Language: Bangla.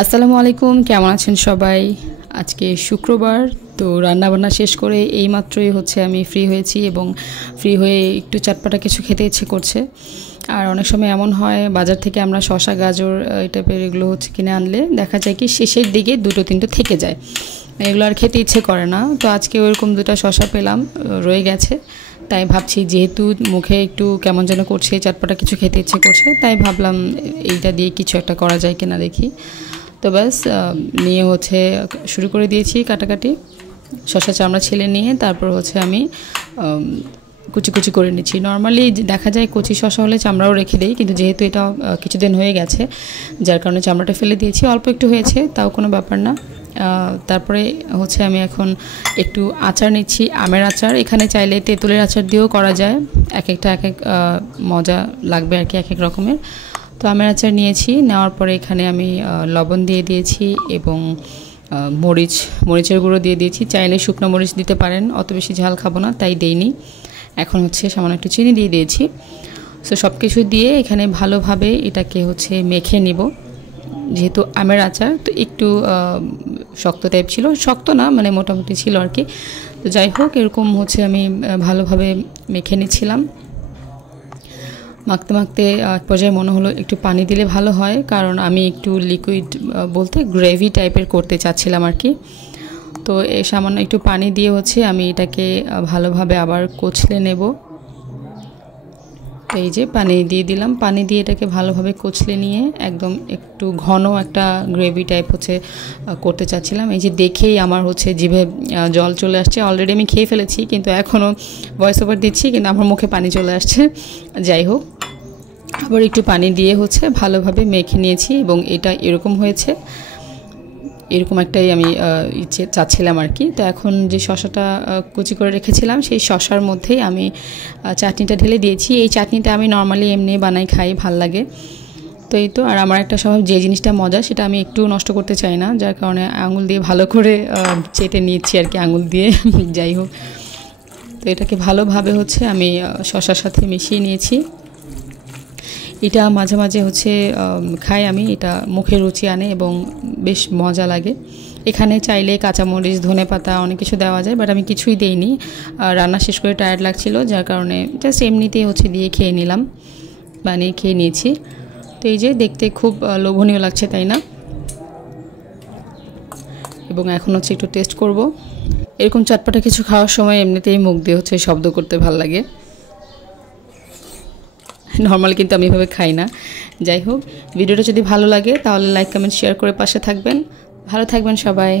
আসসালামু আলাইকুম, কেমন আছেন সবাই? আজকে শুক্রবার, তো রান্নাবান্না শেষ করে এইমাত্রই আমি ফ্রি হয়েছি এবং ফ্রি হয়ে একটু চাটপাটা কিছু খেতে ইচ্ছে করছে। আর অনেক সময় এমন হয় বাজার থেকে আমরা শসা গাজর এই টাইপের এগুলো কিনে আনলে দেখা যায় কি শেষের দিকে দুটো তিনটে থেকে যায়, এগুলো আর খেতে ইচ্ছে করে না। তো আজকে ওইরকম দুটো শসা পেলাম, রয়ে গেছে, তাই ভাবছি যেহেতু মুখে একটু কেমন যেন করছে, চাটপাটা কিছু খেতে ইচ্ছে করছে, তাই ভাবলাম এইটা দিয়ে কিছু একটা করা যায় কিনা দেখি। তো ব্যাস নিয়ে শুরু করে দিয়েছি কাটাকাটি, শসা চামড়া ছেলে নিয়ে তারপর আমি কুচি কুচি করে নিচ্ছি। নর্মালি দেখা যায় কচি শসা হলে চামড়াও রেখে দেই, কিন্তু যেহেতু এটা কিছুদিন হয়ে গেছে যার কারণে চামড়াটা ফেলে দিয়েছি। অল্প একটু হয়েছে, তাও কোনো ব্যাপার না। তারপরে আমি এখন একটু আচার নিচ্ছি, আমের আচার। এখানে চাইলে তেঁতুলের আচার দিয়েও করা যায়, এক একটা এক এক মজা লাগবে আর কি, এক এক রকমের। তো আমের আচার নিয়েছি, নেওয়ার পরে এখানে আমি লবণ দিয়ে দিয়েছি এবং মরিচের গুঁড়ো দিয়ে দিয়েছি। চাইলে শুকনো মরিচ দিতে পারেন, অত বেশি ঝাল খাবো না তাই দেইনি। এখন সামান্য একটু চিনি দিয়ে দিয়েছি। সো সব কিছু দিয়ে এখানে ভালোভাবে এটাকে মেখে নিব। যেহেতু আমের আচার তো একটু শক্ত টাইপ ছিল, শক্ত না মানে মোটামুটি ছিল আর কি। তো যাই হোক, এরকম আমি ভালোভাবে মেখে নিচ্ছিলাম। মাখতে মাখতে এক পর্যায়ে মনে হলো একটু পানি দিলে ভালো হয়, কারণ আমি একটু লিকুইড বলতে গ্রেভি টাইপের করতে চাচ্ছিলাম আর কি। তো এই সামান্য একটু পানি দিয়ে আমি এটাকে ভালোভাবে আবার কচলে নেব। তো এই যে পানি দিয়ে দিলাম, পানি দিয়ে এটাকে ভালোভাবে কচলে নিয়ে একদম একটু ঘন একটা গ্রেভি টাইপ করতে চাচ্ছিলাম। এই যে দেখেই আমার জিভে জল চলে আসছে। অলরেডি আমি খেয়ে ফেলেছি, কিন্তু এখনও ভয়েস ওভার দিচ্ছি, কিন্তু আমার মুখে পানি চলে আসছে। যাই হোক, আবার একটু পানি দিয়ে ভালোভাবে মেখে নিয়েছি এবং এটা এরকম হয়েছে, এরকম একটাই আমি চাচ্ছিলাম আর কি। তো এখন যে শসাটা কুচি করে রেখেছিলাম সেই শসার মধ্যেই আমি চাটনিটা ঢেলে দিয়েছি। এই চাটনিটা আমি নর্মালি এমনি বানাই, খাই, ভাল লাগে। তো এই তো, আর আমার একটা স্বভাব, যে জিনিসটা মজা সেটা আমি একটু নষ্ট করতে চাই না, যার কারণে আঙুল দিয়ে ভালো করে চেটে নিচ্ছি আর কি, আঙুল দিয়ে। যাই হোক, তো এটাকে ভালোভাবে আমি শসার সাথে মিশিয়ে নিয়েছি। এটা মাঝে মাঝে খাই আমি, এটা মুখে রুচি আনে এবং বেশ মজা লাগে। এখানে চাইলে কাঁচামরিচ, ধনেপাতা অনেক কিছু দেওয়া যায়, বাট আমি কিছুই দেইনি। রান্না শেষ করে টায়ার্ড লাগছিল, যার কারণে জাস্ট এমনিতেই দিয়ে খেয়ে নিলাম, বানিয়ে খেয়ে নিয়েছি। তো এই যে দেখতে খুব লোভনীয় লাগছে, তাই না? এবং এখন একটু টেস্ট করব। এরকম চটপটা কিছু খাওয়ার সময় এমনিতেই মুখ দিয়ে শব্দ করতে ভাল লাগে। নর্মাল কিন্তু আমি এভাবে খাই না। যাই হোক, ভিডিওটা যদি ভালো লাগে তাহলে লাইক, কমেন্ট, শেয়ার করে পাশে থাকবেন। ভালো থাকবেন সবাই।